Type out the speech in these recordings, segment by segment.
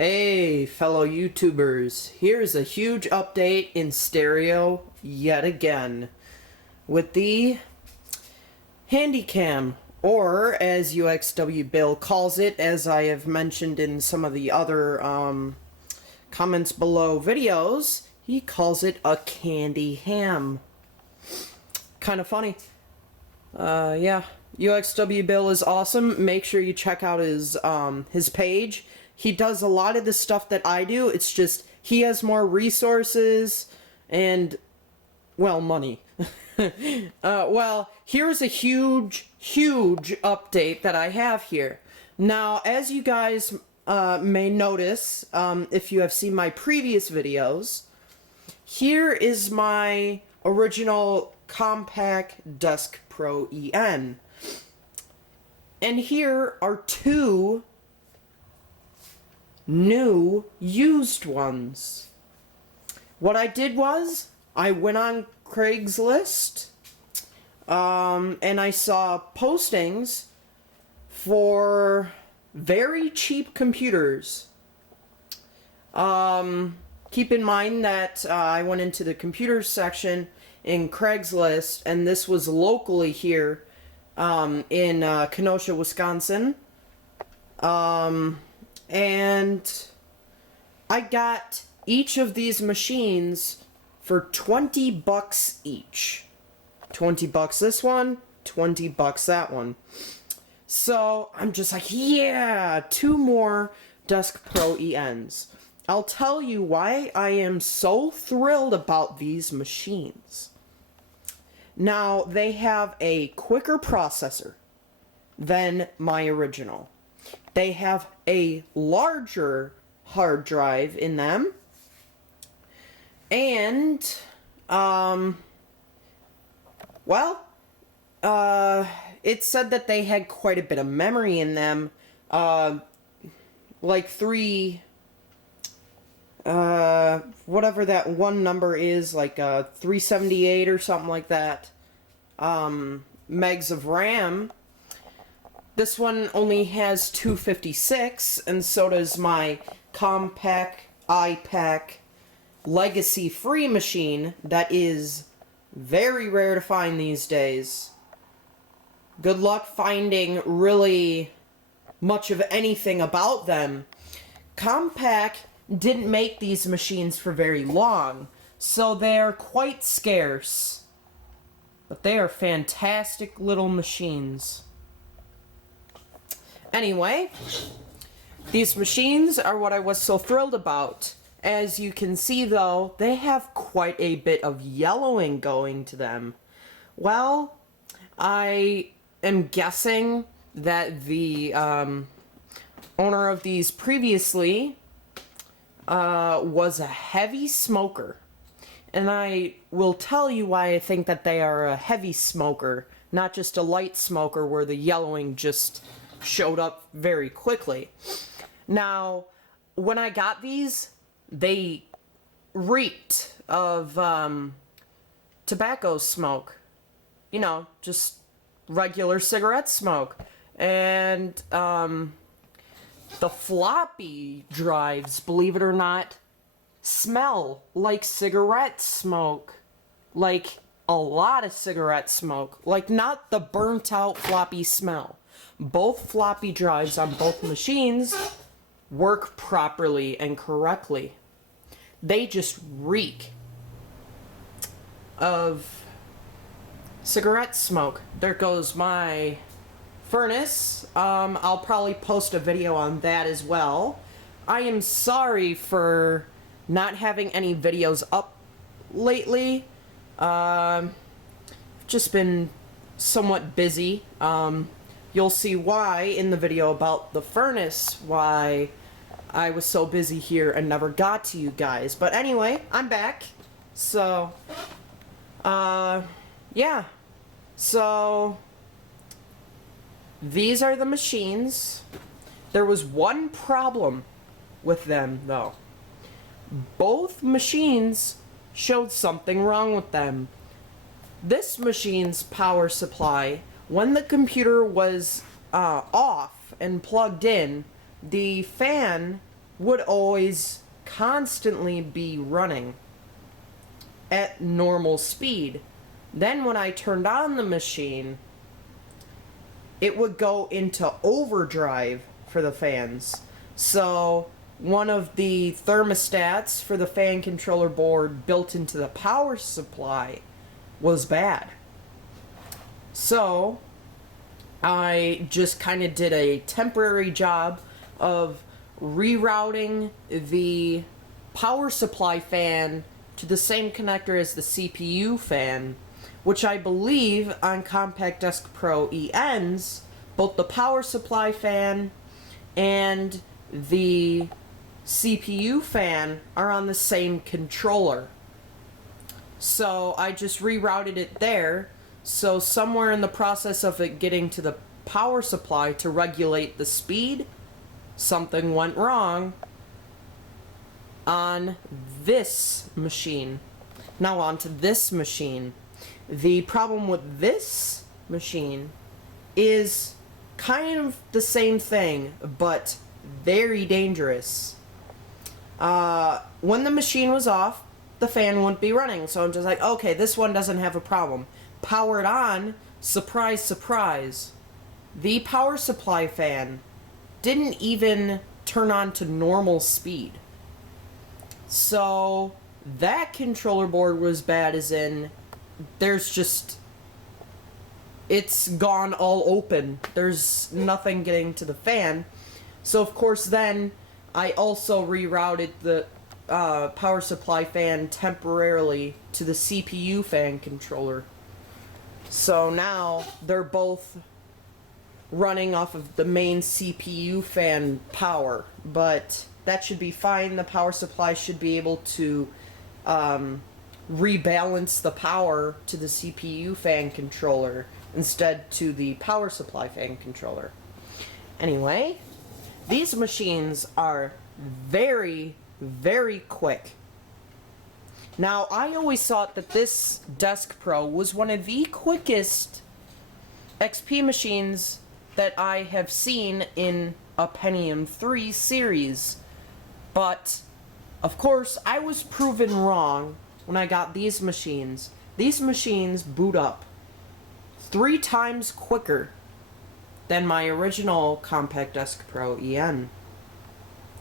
Hey fellow YouTubers, here's a huge update in stereo yet again with the Handycam, or as UXW Bill calls it, as I have mentioned in some of the other comments below videos, he calls it a candy ham. Kind of funny. Yeah, UXW Bill is awesome. Make sure you check out his page. He does a lot of the stuff that I do. It's just he has more resources and, well, money. Well, here's a huge update that I have here. Now, as you guys may notice, if you have seen my previous videos, here is my original Compact Desk Pro EN. And here are two new used ones. What I did was I went on Craigslist and I saw postings for very cheap computers. Keep in mind that I went into the computer section in Craigslist, and this was locally here in Kenosha, Wisconsin. And I got each of these machines for 20 bucks each. 20 bucks this one, 20 bucks that one. So I'm just like, yeah, two more Desk Pro ENs. I'll tell you why I am so thrilled about these machines. Now, they have a quicker processor than my original. They have a larger hard drive in them. And, it said that they had quite a bit of memory in them. Like whatever that one number is, like 378 or something like that, megs of RAM. This one only has 256, and so does my Compact iPAC Legacy free machine that is very rare to find these days. Good luck finding really much of anything about them. Compaq didn't make these machines for very long, so they're quite scarce. But they are fantastic little machines. Anyway, these machines are what I was so thrilled about. As you can see, though, they have quite a bit of yellowing going to them. Well, I am guessing that the owner of these previously was a heavy smoker. And I will tell you why I think that they are a heavy smoker, not just a light smoker where the yellowing just showed up very quickly. Now, when I got these, they reeked of tobacco smoke. You know, just regular cigarette smoke. And the floppy drives, believe it or not, smell like cigarette smoke. Like a lot of cigarette smoke. Like not the burnt out floppy smell. Both floppy drives on both machines work properly and correctly. They just reek of cigarette smoke. There goes my furnace. I'll probably post a video on that as well. I am sorry for not having any videos up lately. Just been somewhat busy. You'll see why in the video about the furnace, why I was so busy here and never got to you guys. But anyway, I'm back. So, yeah. So, these are the machines. There was one problem with them, though. Both machines showed something wrong with them. This machine's power supply, when the computer was off and plugged in, the fan would always constantly be running at normal speed. Then when I turned on the machine, it would go into overdrive for the fans. So one of the thermostats for the fan controller board built into the power supply was bad. So I just kind of did a temporary job of rerouting the power supply fan to the same connector as the CPU fan, which I believe on Compact Desk Pro ENs, both the power supply fan and the CPU fan are on the same controller. So I just rerouted it there. So somewhere in the process of it getting to the power supply to regulate the speed, something went wrong on this machine. Now on to this machine. The problem with this machine is kind of the same thing, but very dangerous. When the machine was off, the fan wouldn't be running. So I'm just like, okay, this one doesn't have a problem. Power it on, surprise, surprise. The power supply fan didn't even turn on to normal speed. So that controller board was bad, as in there's just, it's gone all open. There's nothing getting to the fan. So of course then I also rerouted the power supply fan temporarily to the CPU fan controller. So now they're both running off of the main CPU fan power, but that should be fine. The power supply should be able to rebalance the power to the CPU fan controller instead to the power supply fan controller. Anyway, these machines are very, very quick. Now, I always thought that this Desk Pro was one of the quickest XP machines that I have seen in a Pentium 3 series. But, of course, I was proven wrong when I got these machines. These machines boot up 3 times quicker than my original Compact Desk Pro EN.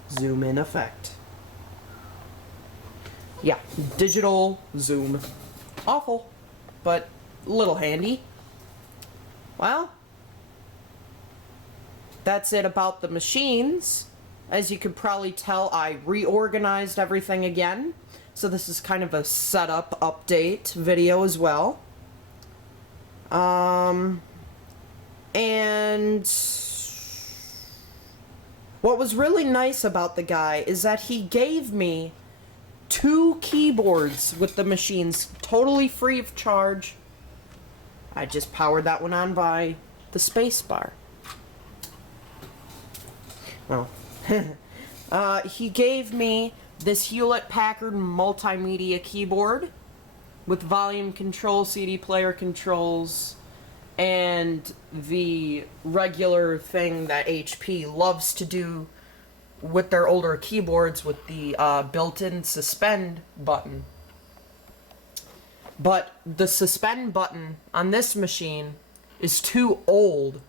Zoom in effect. Yeah, digital zoom. Awful, but a little handy. Well, that's it about the machines. As you could probably tell, I reorganized everything again. So this is kind of a setup update video as well. And what was really nice about the guy is that he gave me 2 keyboards with the machines totally free of charge. I just powered that one on by the space bar. Well, he gave me this Hewlett-Packard multimedia keyboard with volume control, CD player controls, and the regular thing that HP loves to do with their older keyboards with the built-in suspend button. But the suspend button on this machine is too old,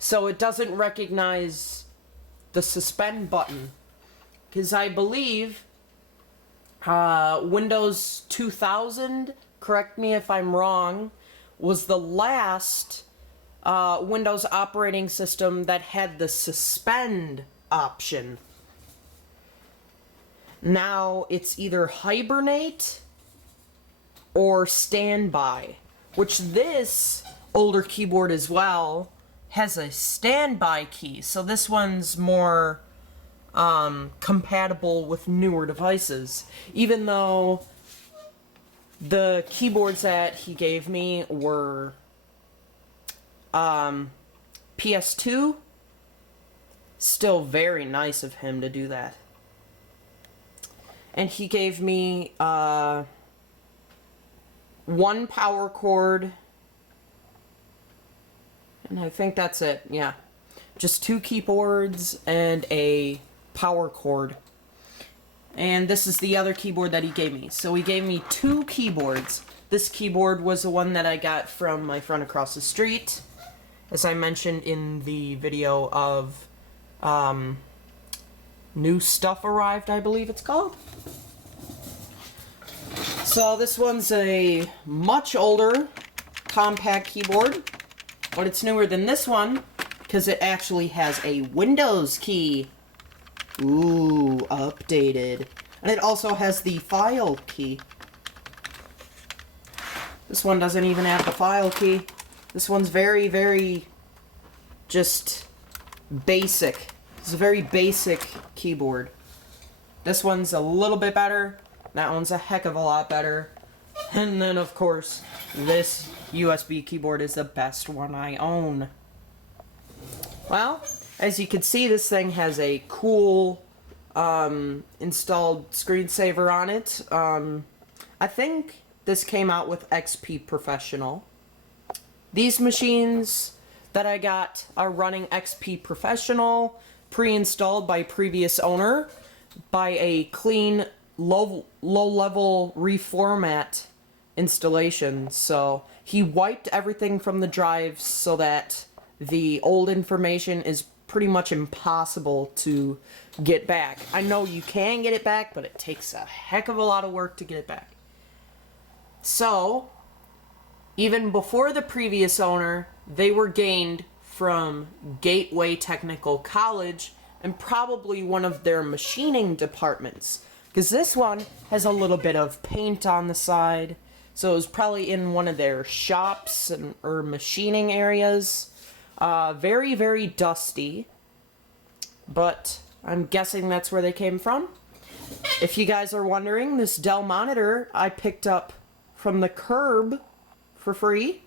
so it doesn't recognize the suspend button. Because I believe Windows 2000, correct me if I'm wrong, was the last Windows operating system that had the suspend option. Now it's either hibernate or standby, which this older keyboard as well has a standby key, so this one's more compatible with newer devices, even though the keyboards that he gave me were PS2. Still very nice of him to do that. And he gave me 1 power cord, and I think that's it. Yeah, just 2 keyboards and a power cord. And this is the other keyboard that he gave me. So he gave me 2 keyboards. This keyboard was the one that I got from my friend across the street, as I mentioned in the video of New Stuff Arrived, I believe it's called. So this one's a much older compact keyboard, but it's newer than this one because it actually has a Windows key. Ooh, updated. And it also has the file key. This one doesn't even have the file key. This one's very, very just basic. It's a very basic keyboard. This one's a little bit better. That one's a heck of a lot better. And then, of course, this USB keyboard is the best one I own. Well, as you can see, this thing has a cool installed screensaver on it. I think this came out with XP Professional. These machines that I got are running XP Professional, pre-installed by previous owner, by a clean, low-level reformat installation. So he wiped everything from the drives so that the old information is pretty much impossible to get back. I know you can get it back, but it takes a heck of a lot of work to get it back. So, even before the previous owner, they were gained from Gateway Technical College and probably one of their machining departments. Because this one has a little bit of paint on the side, so it was probably in one of their shops or machining areas. Very, very dusty, but I'm guessing that's where they came from. If you guys are wondering, this Dell monitor I picked up from the curb for free.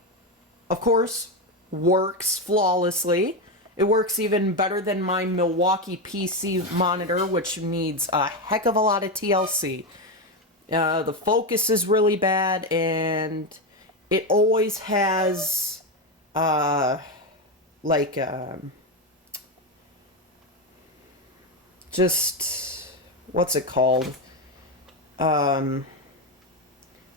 Of course, works flawlessly. It works even better than my Milwaukee PC monitor, which needs a heck of a lot of TLC. The focus is really bad, and it always has, just, what's it called?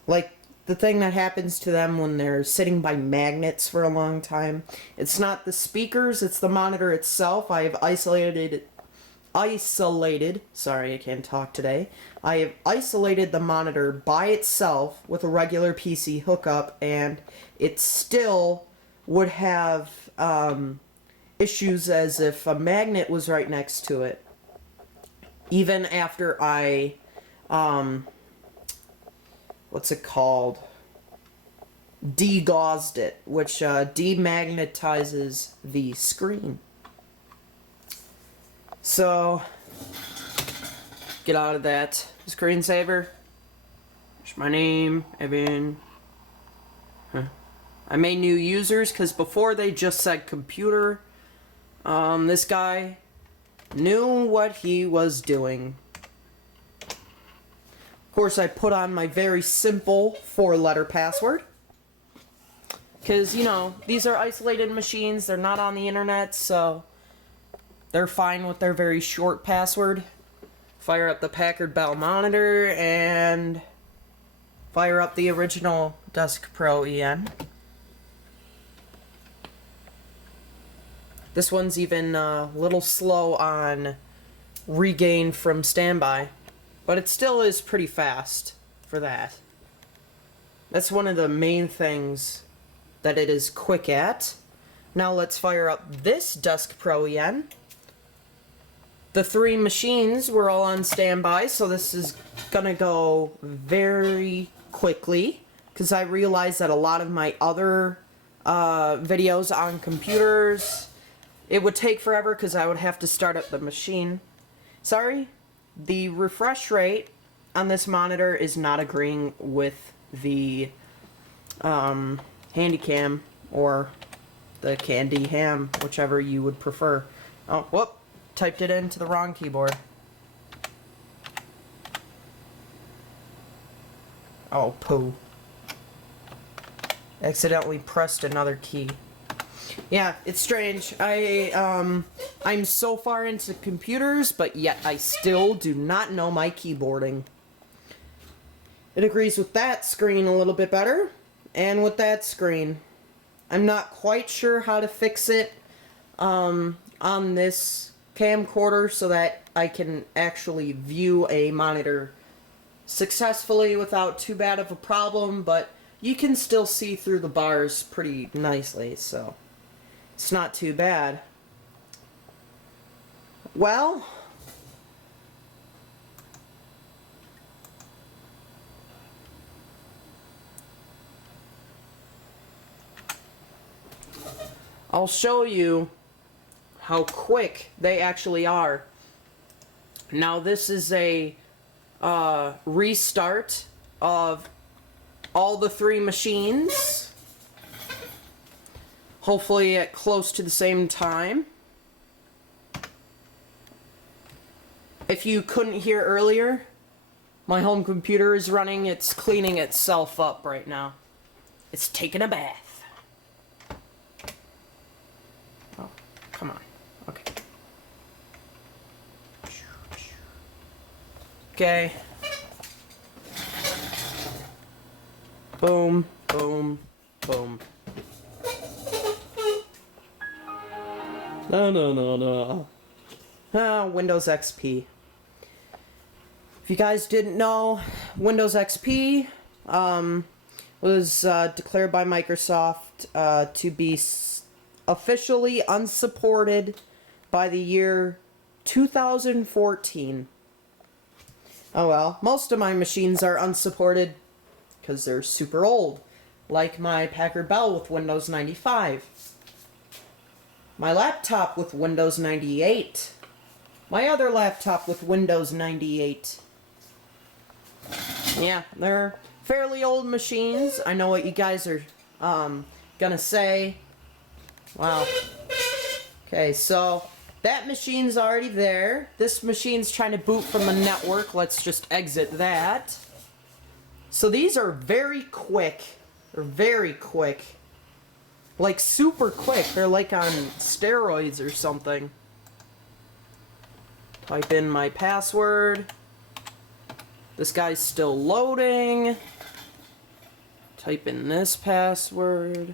Like the thing that happens to them when they're sitting by magnets for a long time. It's not the speakers, it's the monitor itself. I have isolated, sorry, I can't talk today. I have isolated the monitor by itself with a regular PC hookup, and it still would have issues as if a magnet was right next to it. Even after I, what's it called? Degauzed it, which demagnetizes the screen. So, get out of that screensaver. There's my name, Evan. I made new users because before they just said computer. This guy knew what he was doing. Of course, I put on my very simple 4-letter password. Because, you know, these are isolated machines. They're not on the internet, so they're fine with their very short password. Fire up the Packard Bell monitor and fire up the original Desk Pro EN. This one's even a little slow on regain from standby, but it still is pretty fast for that. That's one of the main things that it is quick at. Now let's fire up this Desk Pro EN. The 3 machines were all on standby, so this is gonna go very quickly, because I realized that a lot of my other videos on computers, it would take forever because I would have to start up the machine. Sorry, the refresh rate on this monitor is not agreeing with the Handycam or the Candy Ham, whichever you would prefer. Oh, whoop, typed it into the wrong keyboard. Oh, poo. Accidentally pressed another key. Yeah, it's strange. I'm so far into computers, but yet I still do not know my keyboarding. It agrees with that screen a little bit better, and with that screen. I'm not quite sure how to fix it on this camcorder so that I can actually view a monitor successfully without too bad of a problem, but you can still see through the bars pretty nicely, so it's not too bad. Well, I'll show you how quick they actually are. Now this is a restart of all the 3 machines, hopefully at close to the same time. If you couldn't hear earlier, my home computer is running. It's cleaning itself up right now. It's taking a bath. Oh, come on. Okay. Okay. Boom, boom, boom. No. Windows XP. If you guys didn't know, Windows XP was declared by Microsoft to be officially unsupported by the year 2014. Oh well, most of my machines are unsupported because they're super old, like my Packard Bell with Windows 95, my laptop with Windows 98, my other laptop with Windows 98. Yeah, they're fairly old machines. I know what you guys are gonna say. Wow. Okay, so that machine's already there. This machine's trying to boot from the network. Let's just exit that. So these are very quick. They're very quick. Like super quick. They're like on steroids or something. Type in my password. This guy's still loading. Type in this password.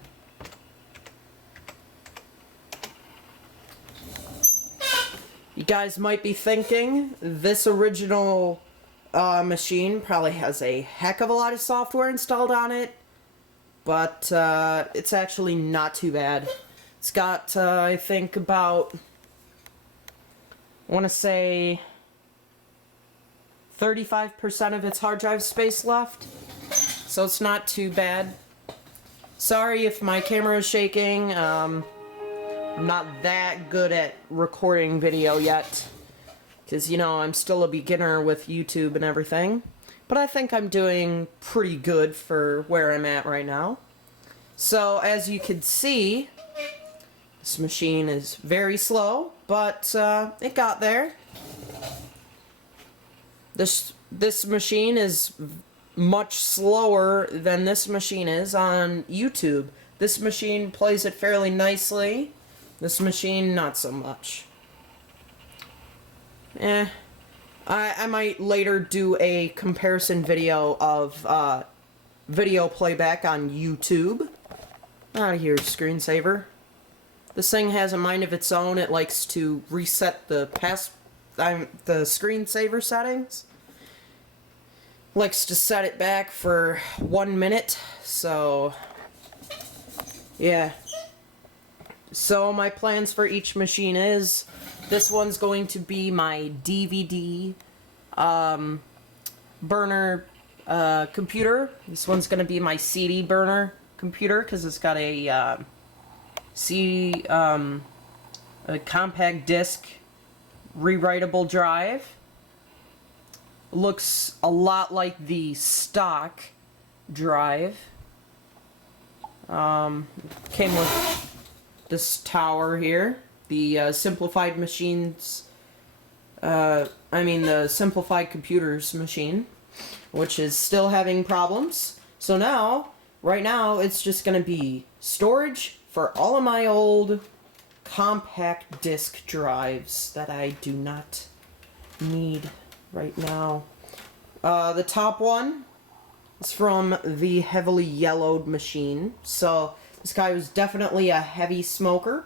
You guys might be thinking this original machine probably has a heck of a lot of software installed on it, but it's actually not too bad. It's got, I think, about, I want to say, 35% of its hard drive space left, so it's not too bad. Sorry if my camera is shaking. I'm not that good at recording video yet, because, you know, I'm still a beginner with YouTube and everything. But I think I'm doing pretty good for where I'm at right now. So, as you can see, this machine is very slow, but it got there. This machine is much slower than this machine is on YouTube. This machine plays it fairly nicely. This machine, not so much. I might later do a comparison video of video playback on YouTube. Out of here, screensaver. This thing has a mind of its own. It likes to reset the screensaver settings. Likes to set it back for 1 minute. So, yeah. So my plans for each machine is, this one's going to be my DVD burner computer. This one's going to be my CD burner computer because it's got a a compact disc rewritable drive. Looks a lot like the stock drive. Came with this tower here, the simplified machines, the simplified computers machine, which is still having problems. So now, right now, it's just going to be storage, for all of my old compact disc drives that I do not need right now. The top one is from the heavily yellowed machine, so this guy was definitely a heavy smoker.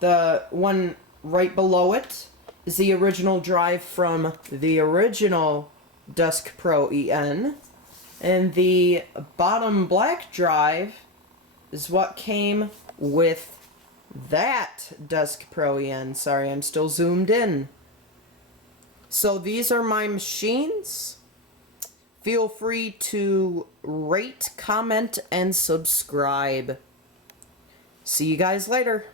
The one right below it is the original drive from the original Dusk Pro EN, and the bottom black drive is what came with that Dusk Pro EN. Sorry, I'm still zoomed in. So these are my machines. Feel free to rate, comment, and subscribe. See you guys later.